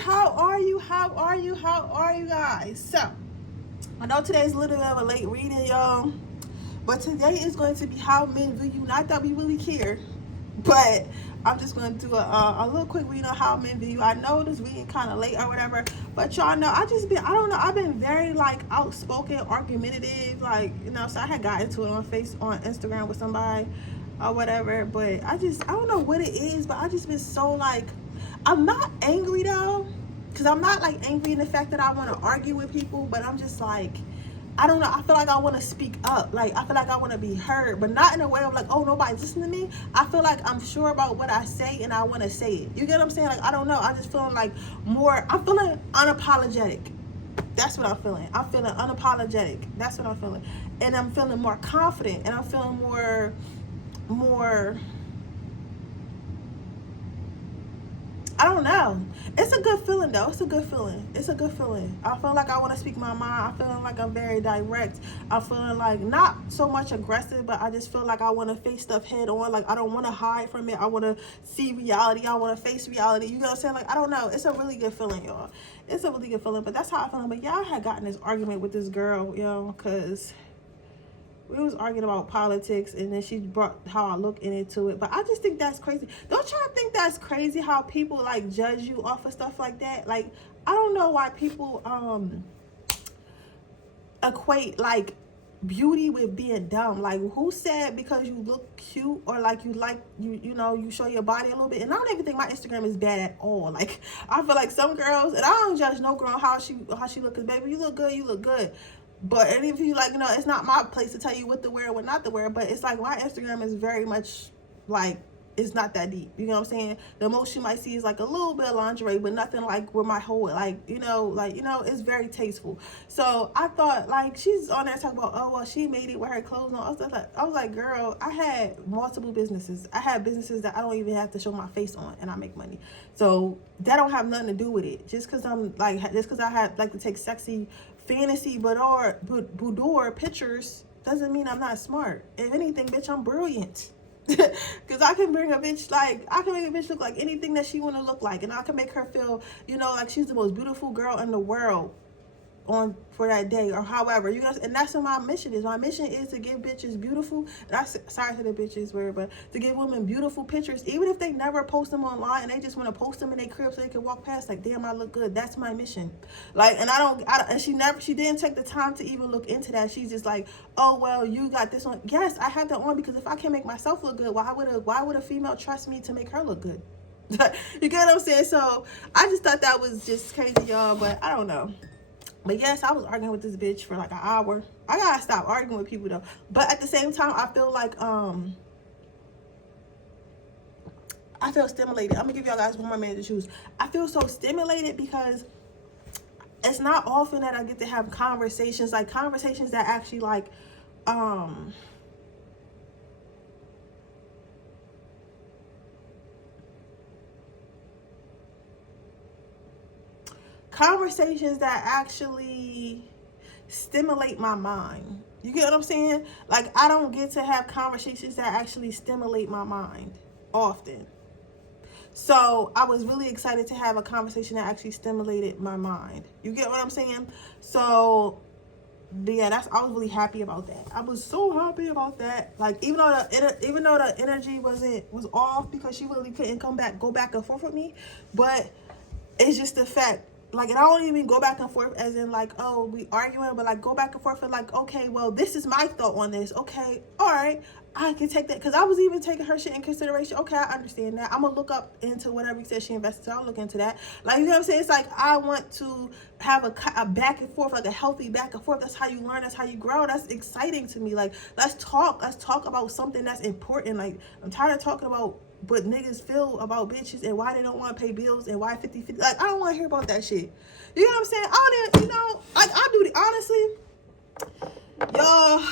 how are you guys? So I know today's a little bit of a late reading, y'all, but today is going to be how men view you. Not that we really care, but I'm just going to do a little quick read on how men view you. I know this reading kind of late or whatever, but y'all know I don't know, I've been very like outspoken, argumentative, like, you know, so I had got into it on Instagram with somebody or whatever, but I don't know what it is, but I just been so like, I'm not angry though, because I'm not like angry in the fact that I want to argue with people, but I'm just like, I don't know, I feel like I want to speak up. Like, I feel like I want to be heard, but not in a way of like, oh, nobody's listening to me. I feel like I'm sure about what I say and I want to say it. You get what I'm saying? Like, I don't know. I just feeling like I'm feeling unapologetic. That's what I'm feeling. I'm feeling unapologetic. That's what I'm feeling. And I'm feeling more confident, and I'm feeling more, I don't know. It's a good feeling though. It's a good feeling. I feel like I want to speak my mind. I'm feeling like I'm very direct. I'm feeling like not so much aggressive, but I just feel like I want to face stuff head on. Like, I don't want to hide from it. I want to see reality. I want to face reality. You know what I'm saying? Like, I don't know. It's a really good feeling, y'all. It's a really good feeling. But that's how I feel. But y'all had gotten this argument with this girl, because we was arguing about politics, and then she brought how I look into it. But I just think that's crazy. Don't y'all think that's crazy how people like judge you off of stuff like that? Like, I don't know why people equate like beauty with being dumb. Like, who said because you look cute or like you know you show your body a little bit? And I don't even think my Instagram is bad at all. Like, I feel like some girls, and I don't judge no girl how she look, because baby, you look good. But and if you like, you know, it's not my place to tell you what to wear and what not to wear. But it's like my Instagram is very much like, it's not that deep. You know what I'm saying? The most you might see is like a little bit of lingerie, but nothing like where my whole it's very tasteful. So I thought like she's on there talking about, oh well, she made it with her clothes on. I was like, girl, I had multiple businesses. I had businesses that I don't even have to show my face on, and I make money. So that don't have nothing to do with it. Just because I had like to take sexy fantasy boudoir pictures doesn't mean I'm not smart. If anything, bitch, I'm brilliant. Because I can make a bitch look like anything that she want to look like, and I can make her feel, you know, like she's the most beautiful girl in the world for that day, or however, you know. And that's what my mission is. My mission is to give bitches beautiful, sorry to the bitches, but to give women beautiful pictures, even if they never post them online and they just want to post them in their crib so they can walk past like, damn, I look good. That's my mission. Like, and and she didn't take the time to even look into that. She's just like, oh well, you got this on. Yes, I have that on because if I can't make myself look good, why would a female trust me to make her look good? You get what I'm saying? So I just thought that was just crazy, y'all. But I don't know. But yes, I was arguing with this bitch for like an hour. I gotta stop arguing with people though. But at the same time, I feel like I feel stimulated. I'm gonna give y'all guys one more minute to choose. I feel so stimulated because it's not often that I get to have conversations that actually like conversations that actually stimulate my mind. You get what I'm saying? Like, I don't get to have conversations that actually stimulate my mind often. So I was really excited to have a conversation that actually stimulated my mind. You get what I'm saying? So yeah, I was really happy about that. I was so happy about that. Like, even though the energy was off because she really couldn't go back and forth with me, but it's just the fact. Like, and I don't even go back and forth as in like, oh, we arguing, but like go back and forth and like, okay, well, this is my thought on this. Okay, all right, I can take that, because I was even taking her shit in consideration. Okay, I understand that. I'm gonna look up into whatever he said she invested, so I'll look into that. Like, you know what I'm saying? It's like I want to have a back and forth, like a healthy back and forth. That's how you learn. That's how you grow. That's exciting to me. Like, let's talk about something that's important. Like, I'm tired of talking about what niggas feel about bitches and why they don't want to pay bills and why 50-50. Like, I don't want to hear about that shit. You know what I'm saying? I don't even, you know, like, I do honestly, y'all,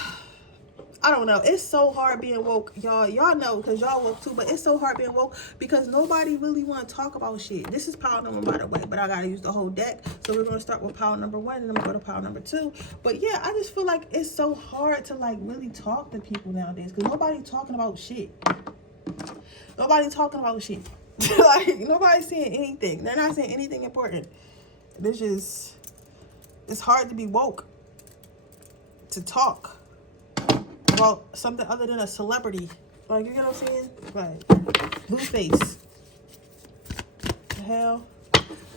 I don't know. It's so hard being woke, y'all. Y'all know, because y'all woke too, but it's so hard being woke because nobody really want to talk about shit. This is pile number, by the way, but I got to use the whole deck. So we're going to start with pile number 1 and then I'm going to go to pile number 2. But yeah, I just feel like it's so hard to like really talk to people nowadays because nobody talking about shit. Nobody talking about shit. Like, nobody's saying anything. They're not saying anything important. It's hard to be woke to talk about something other than a celebrity. Like, you know what I'm saying? Like, Blueface. The hell?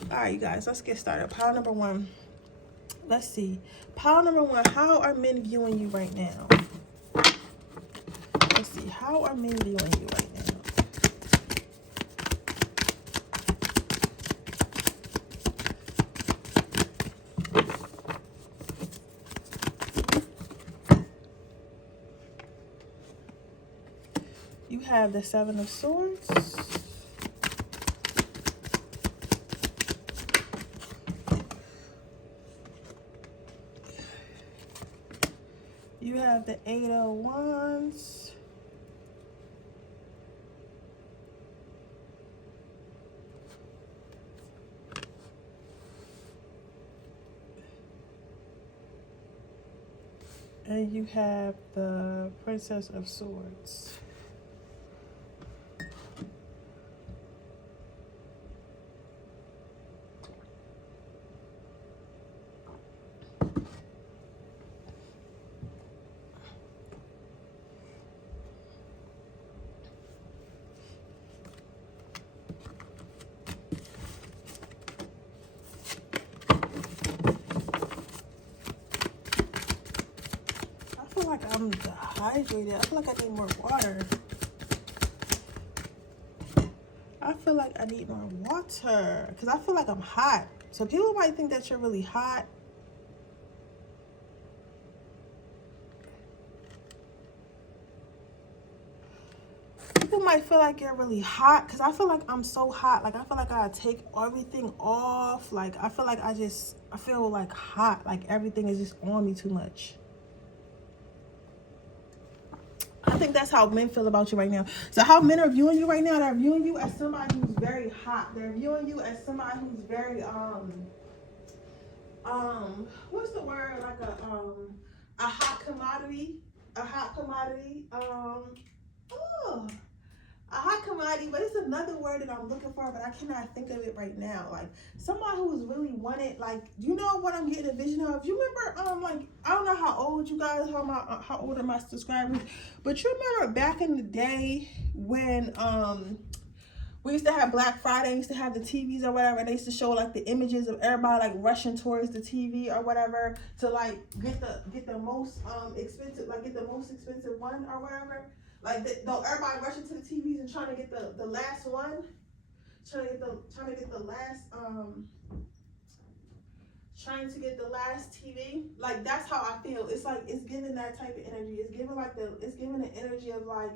Alright, you guys, let's get started. Pile number one. Let's see. Pile number one, how are men viewing you right now? Let's see. How are men viewing you right now? You have the Seven of Swords. You have the Eight of Wands. And you have the Princess of Swords. I feel like I'm dehydrated. I feel like I need more water. I feel like I need more water because I feel like I'm hot. So people might think that you're really hot. People might feel like you're really hot because I feel like I'm so hot. Like, I feel like I take everything off. Like, I feel like I feel like hot. Like, everything is just on me too much. I think that's how men feel about you right now. So how men are viewing you right now, they're viewing you as somebody who's very hot. They're viewing you as somebody who's very what's the word? Like a hot commodity. A hot commodity. A hot commodity, but it's another word that I'm looking for, but I cannot think of it right now. Like, someone who's really wanted, like, you know what I'm getting a vision of? You remember, like, I don't know how old you guys, how old are my subscribers, but you remember back in the day when, we used to have Black Friday, used to have the TVs or whatever, and they used to show, like, the images of everybody, like, rushing towards the TV or whatever to, like, get the most expensive, like, get the most expensive one or whatever. Like, everybody rushing to the TVs and trying to get the last one, trying to get the last TV. Like, that's how I feel. It's like, it's giving that type of energy. It's giving the energy of, like,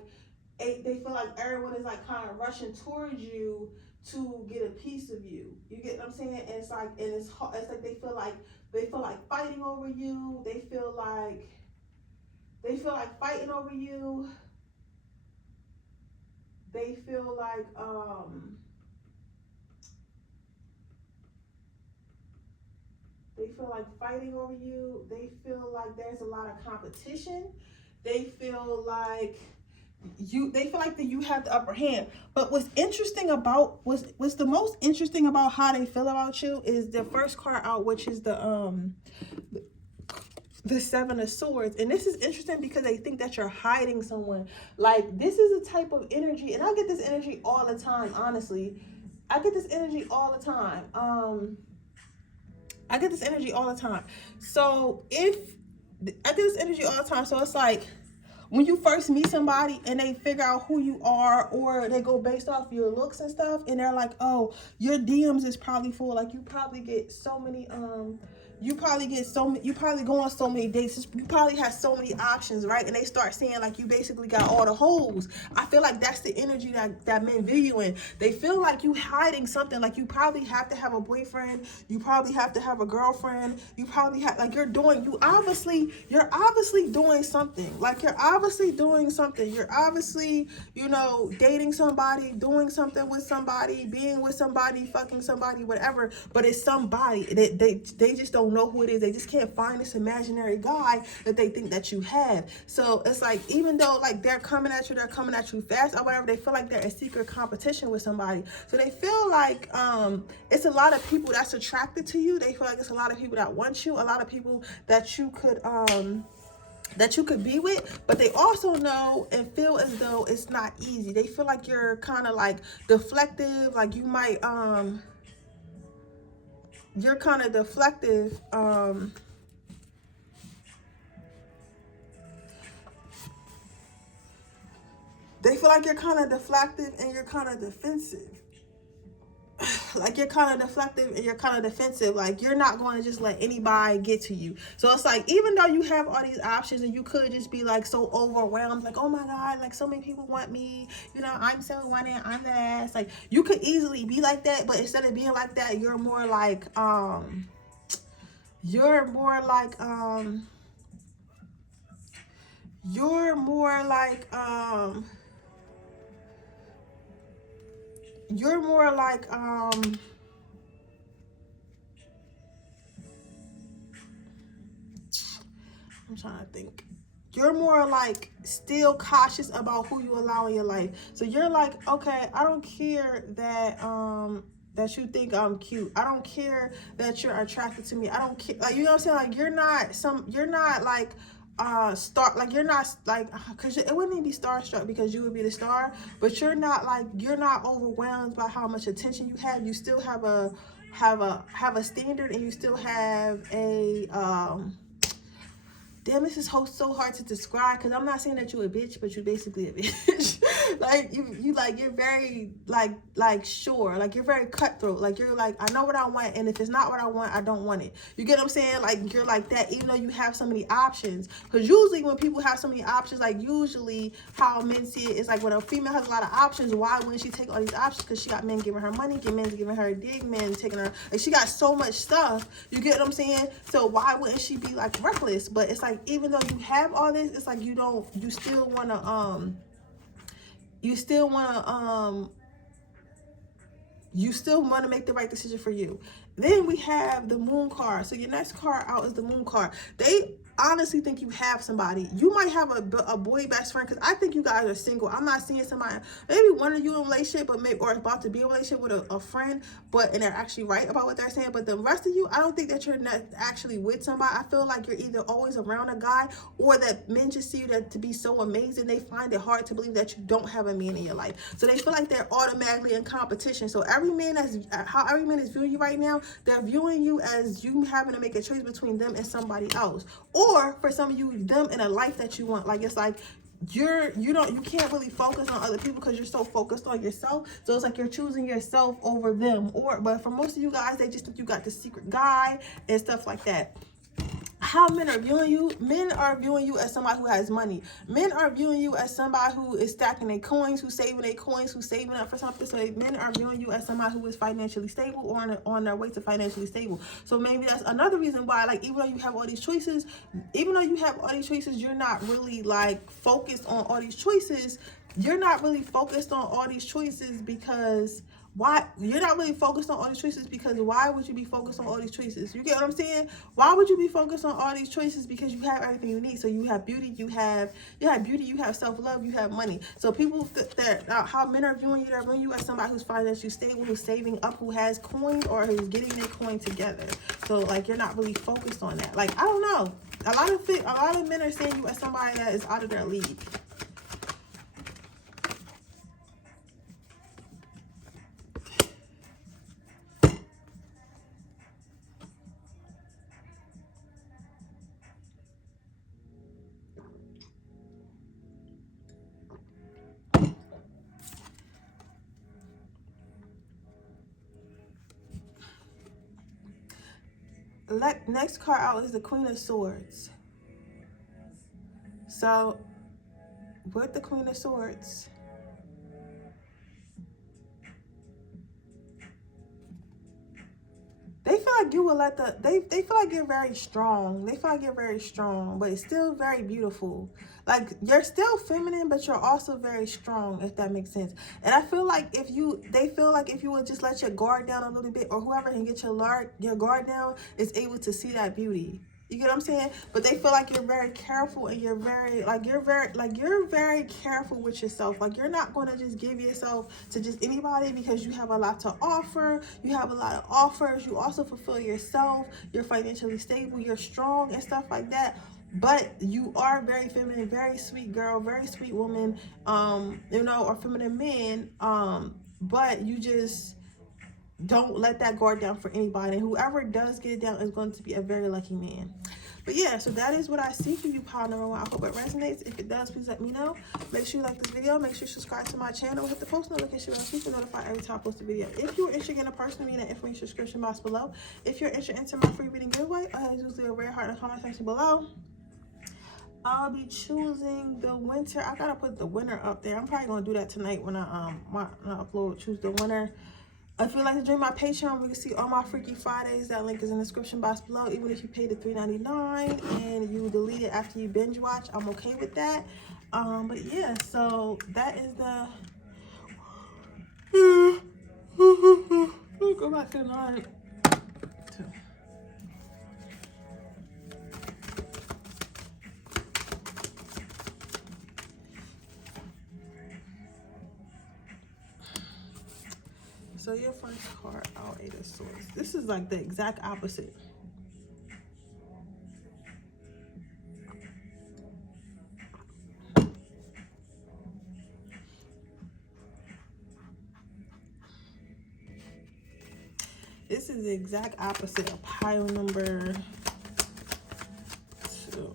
they feel like everyone is, like, kind of rushing towards you to get a piece of you. You get what I'm saying? And it's like, it's like they feel like fighting over you. They feel like fighting over you. They feel like fighting over you. They feel like there's a lot of competition. They feel like that you have the upper hand. But what's the most interesting about how they feel about you is the first card out, which is the Seven of Swords. And this is interesting because they think that you're hiding someone. Like, this is a type of energy, and I get this energy all the time, honestly. I get this energy all the time. So it's like, when you first meet somebody and they figure out who you are, or they go based off your looks and stuff, and they're like, oh, your DMs is probably full. Like, you probably get so many, you probably go on so many dates. You probably have so many options, right? And they start saying, like, you basically got all the hoes. I feel like that's the energy that men view you in. They feel like you hiding something. Like, you probably have to have a boyfriend. You probably have to have a girlfriend. You probably have, like, you're obviously doing something. Like, you're obviously doing something. You're obviously, dating somebody, doing something with somebody, being with somebody, fucking somebody, whatever. But it's somebody. They just don't don't know who it is. They just can't find this imaginary guy that they think that you have. So it's like, even though like they're coming at you fast or whatever, they feel like they're in secret competition with somebody. So they feel like it's a lot of people that's attracted to you. They feel like it's a lot of people that want you, a lot of people that you could be with, but they also know and feel as though it's not easy. They feel like you're kind of like deflective, like you might you're kind of deflective. They feel like you're kind of deflective and you're kind of defensive. Like you're kind of deflective and you're kind of defensive. Like you're not going to just let anybody get to you. So it's like, even though you have all these options and you could just be like so overwhelmed, like, oh my God, like so many people want me, you know, I'm so wanted, I'm the ass. Like you could easily be like that, but instead of being like that, you're more like you're more like I'm trying to think. You're more like still cautious about who you allow in your life. So you're like, okay, I don't care that that you think I'm cute. I don't care that you're attracted to me. I don't care, like, you know what I'm saying? Like you're not like you're not like, because it wouldn't even be starstruck because you would be the star, but you're not overwhelmed by how much attention you have. You still have a standard, and you still have a damn, this is so hard to describe, because I'm not saying that you a bitch, but you basically a bitch. Like you're very like sure, like you're very cutthroat. Like you're like, I know what I want, and if it's not what I want, I don't want it. You get what I'm saying? Like you're like that, even though you have so many options. Because usually when people have so many options, like usually how men see it is like when a female has a lot of options, why wouldn't she take all these options? Because she got men giving her money, men giving her a dig, men taking her, like she got so much stuff. You get what I'm saying? So why wouldn't she be like reckless? But it's like, even though you have all this, it's like you still want to make the right decision for you. Then we have the moon card. So your next card out is the moon card. They honestly think you have somebody. You might have a boy best friend, because I think you guys are single. I'm not seeing somebody, maybe one of you in a relationship, but maybe, or about to be in a relationship with a friend, and they're actually right about what they're saying. But the rest of you, I don't think that you're not actually with somebody. I feel like you're either always around a guy, or that men just see you to be so amazing, they find it hard to believe that you don't have a man in your life. So they feel like they're automatically in competition. So how every man is viewing you right now, they're viewing you as you having to make a choice between them and somebody else. Or for some of you, them in a life that you want. Like it's like you can't really focus on other people because you're so focused on yourself. So it's like you're choosing yourself over them. But for most of you guys, they just think you got the secret guy and stuff like that. How men are viewing you as somebody who has money. Men are viewing you as somebody who is stacking their coins, who's saving their coins, who's saving up for something. So men are viewing you as somebody who is financially stable, or on their way to financially stable. So maybe that's another reason why, like, even though you have all these choices, you're not really like focused on all these choices. You're not really focused on all these choices because why would you be focused on all these choices? You get what I'm saying? Why would you be focused on all these choices? Because you have everything you need. So you have beauty, you have self-love, you have money. So people that how men are viewing you, they're viewing you as somebody who's financially stable, who's saving up, who has coins, or who's getting their coin together. So like you're not really focused on that. Like, I don't know. A lot of men are seeing you as somebody that is out of their league. Next card out is the Queen of Swords. So with the Queen of Swords, they feel like you will let they feel like you're very strong. They feel like you're very strong, but it's still very beautiful. Like, you're still feminine, but you're also very strong, if that makes sense. And I feel like they feel like if you would just let your guard down a little bit, or whoever can get your guard down is able to see that beauty. You get what I'm saying? But they feel like you're very careful, and you're very careful with yourself. Like, you're not going to just give yourself to just anybody, because you have a lot to offer. You have a lot of offers. You also fulfill yourself. You're financially stable. You're strong and stuff like that. But you are very feminine, very sweet girl, very sweet woman, you know, or feminine men. But you just don't let that guard down for anybody. And whoever does get it down is going to be a very lucky man. But yeah, so that is what I see for you, pile number one. I hope it resonates. If it does, please let me know. Make sure you like this video. Make sure you subscribe to my channel. Hit the post notification bell so you can notify every time I post a video. If you're interested in a personal reading, information description box below. If you're interested in my free reading giveaway, go ahead and just leave a red heart in the comment section below. I'll be choosing the winter. I gotta put the winner up there. I'm probably gonna do that tonight when I upload. Choose the winner. If you'd like to join my Patreon, we can see all my Freaky Fridays. That link is in the description box below. Even if you pay the $3.99 and you delete it after you binge watch, I'm okay with that. But yeah, so that is the. Go back to the line. So your first card out, Eight of Swords. This is like the exact opposite. This is the exact opposite of pile number 2.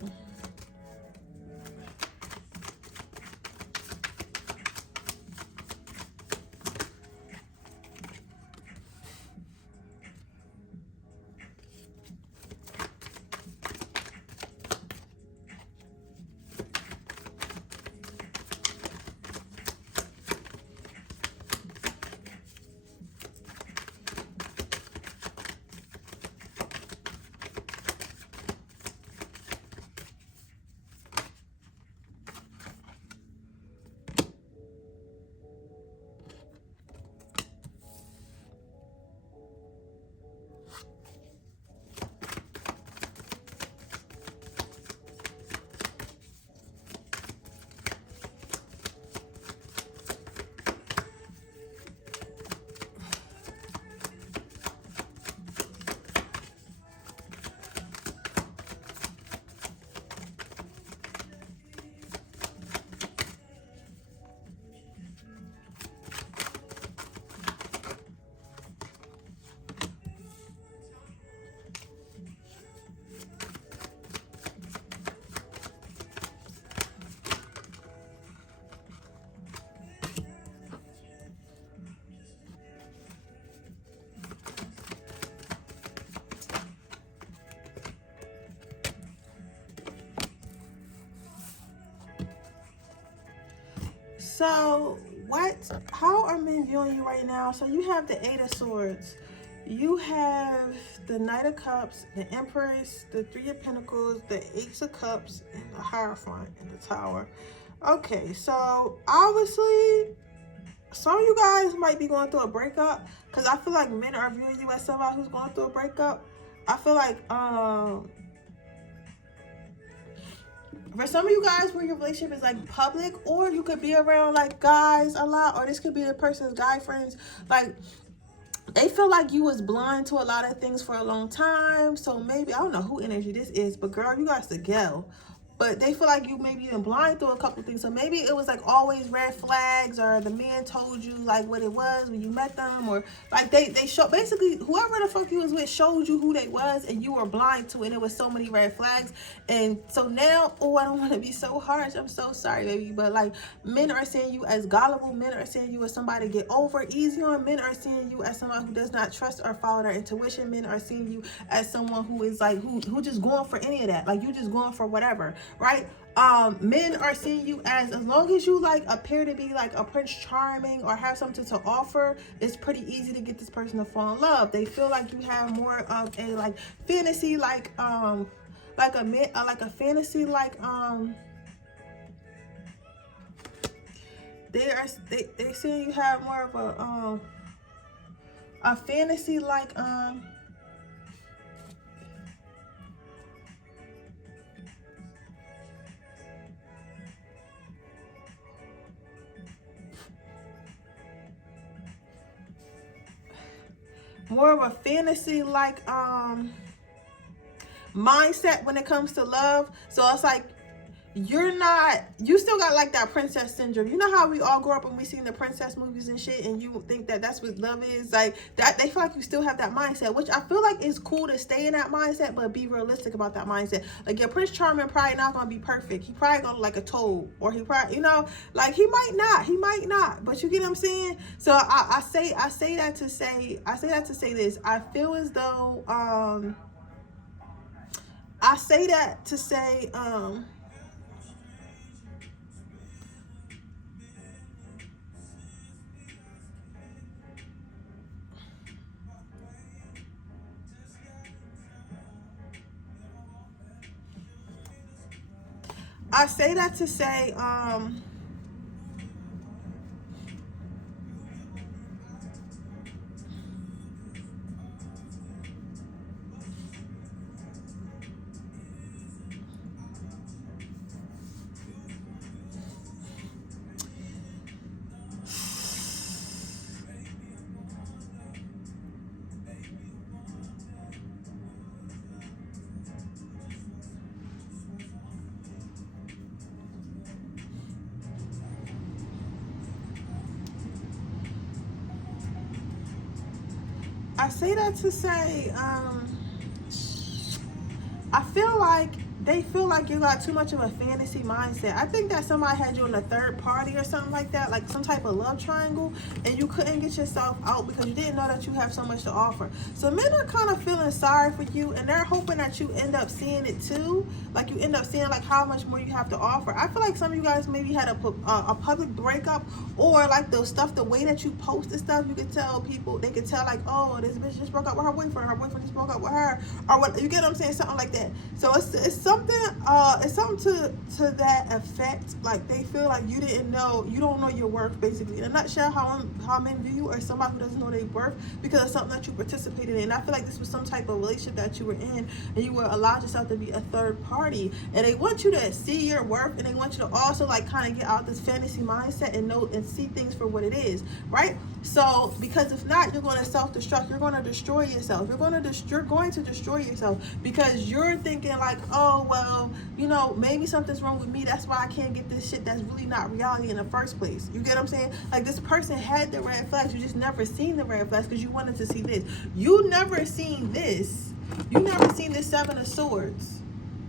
So how are men viewing you right now? So you have the Eight of Swords, you have the Knight of Cups, the Empress, the Three of Pentacles, the Ace of Cups, and the Hierophant in the Tower. Okay, so obviously some of you guys might be going through a breakup, because I feel like men are viewing you as somebody who's going through a breakup. I feel like for some of you guys where your relationship is like public, or you could be around like guys a lot, or this could be the person's guy friends, like they feel like you was blind to a lot of things for a long time. So maybe, I don't know who energy this is, but girl, you guys together. But they feel like you maybe been blind through a couple things. So maybe it was like always red flags, or the man told you like what it was when you met them, or like they show, basically whoever the fuck you was with showed you who they was and you were blind to, and it was so many red flags. And so now, oh, I don't want to be so harsh, I'm so sorry, baby, but like men are seeing you as gullible, men are seeing you as somebody to get over easy on, men are seeing you as someone who does not trust or follow their intuition, men are seeing you as someone who is like who just going for any of that, like you just going for whatever, right? Men are seeing you as long as you like appear to be like a Prince Charming or have something to offer, it's pretty easy to get this person to fall in love. They feel like you have more of a like fantasy, like a fantasy like they saying you have more of a fantasy like more of a fantasy like mindset when it comes to love. So it's like you still got like that princess syndrome. You know how we all grow up and we seen the princess movies and shit, and you think that that's what love is like that. They feel like you still have that mindset, which I feel like is cool to stay in that mindset, but be realistic about that mindset. Like your Prince Charming probably not gonna be perfect. He probably gonna look like a toad, or he probably, you know, like he might not, but you get what I'm saying. So I say that to say this. I feel as though I say that to say I say that to say I feel like they feel like you got too much of a fantasy mindset. I think that somebody had you in a third party or something like that, like some type of love triangle, and you couldn't get yourself out because you didn't know that you have so much to offer. So men are kind of feeling sorry for you, and they're hoping that you end up seeing it too. Like you end up seeing like how much more you have to offer. I feel like some of you guys maybe had a public breakup, or like the stuff, the way that you post and stuff, you could tell people, they could tell like, oh, this bitch just broke up with her boyfriend just broke up with her, or what, you get what I'm saying, something like that. So it's something to that effect. Like they feel like you don't know your worth, basically. In a nutshell, how men view you are somebody who doesn't know their worth because of something that you participated in. And I feel like this was some type of relationship that you were in, and you were allowed yourself to be a third party, and they want you to see your worth, and they want you to also like kind of get out this fantasy mindset and know and see things for what it is, right? So because if not, you're going to self-destruct. You're going to destroy yourself. You're going to destroy yourself because you're thinking like, oh well, you know, maybe something's wrong with me, that's why I can't get this shit that's really not reality in the first place. You get what I'm saying? Like this person had the red flags, you just never seen the red flags because you wanted to see this. You never seen this Seven of Swords.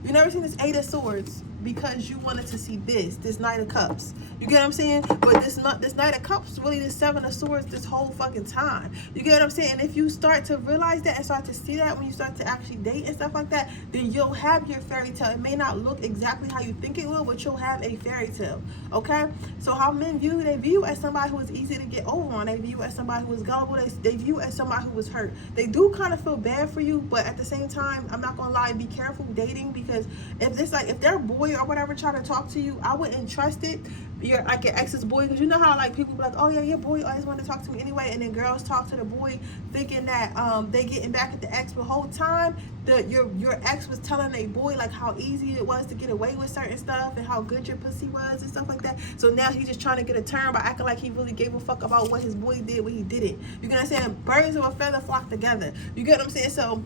You never seen this Eight of Swords because you wanted to see this Knight of Cups. You get what I'm saying? But this Knight of Cups, really this Seven of Swords this whole fucking time. You get what I'm saying? And if you start to realize that and start to see that when you start to actually date and stuff like that, then you'll have your fairy tale. It may not look exactly how you think it will, but you'll have a fairy tale. Okay? So how men view you, they view you as somebody who is easy to get over on. They view you as somebody who is gullible. They view you as somebody who was hurt. They do kind of feel bad for you, but at the same time, I'm not gonna lie, be careful dating, because if their boy or whatever try to talk to you, I wouldn't trust it. You're like your ex's boy, because you know how like people be like, oh yeah, your boy always wanted to talk to me anyway, and then girls talk to the boy thinking that they getting back at the ex, but the whole time your ex was telling a boy like how easy it was to get away with certain stuff and how good your pussy was and stuff like that. So now he's just trying to get a turn by acting like he really gave a fuck about what his boy did when he did it. You get what I'm saying? Birds of a feather flock together. You get what I'm saying? So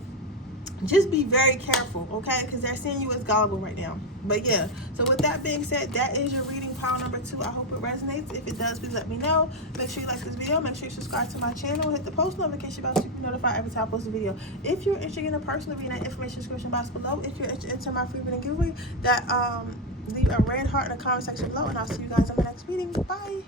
just be very careful, okay? Because they're seeing you as gullible right now. But yeah, so with that being said, that is your reading pile number 2. I hope it resonates. If it does, please let me know. Make sure you like this video. Make sure you subscribe to my channel. Hit the post notification bell so you can be notified every time I post a video. If you're interested in a personal reading, that information description box below. If you're interested in enter my free reading giveaway, that leave a red heart in the comment section below, and I'll see you guys in the next reading. Bye.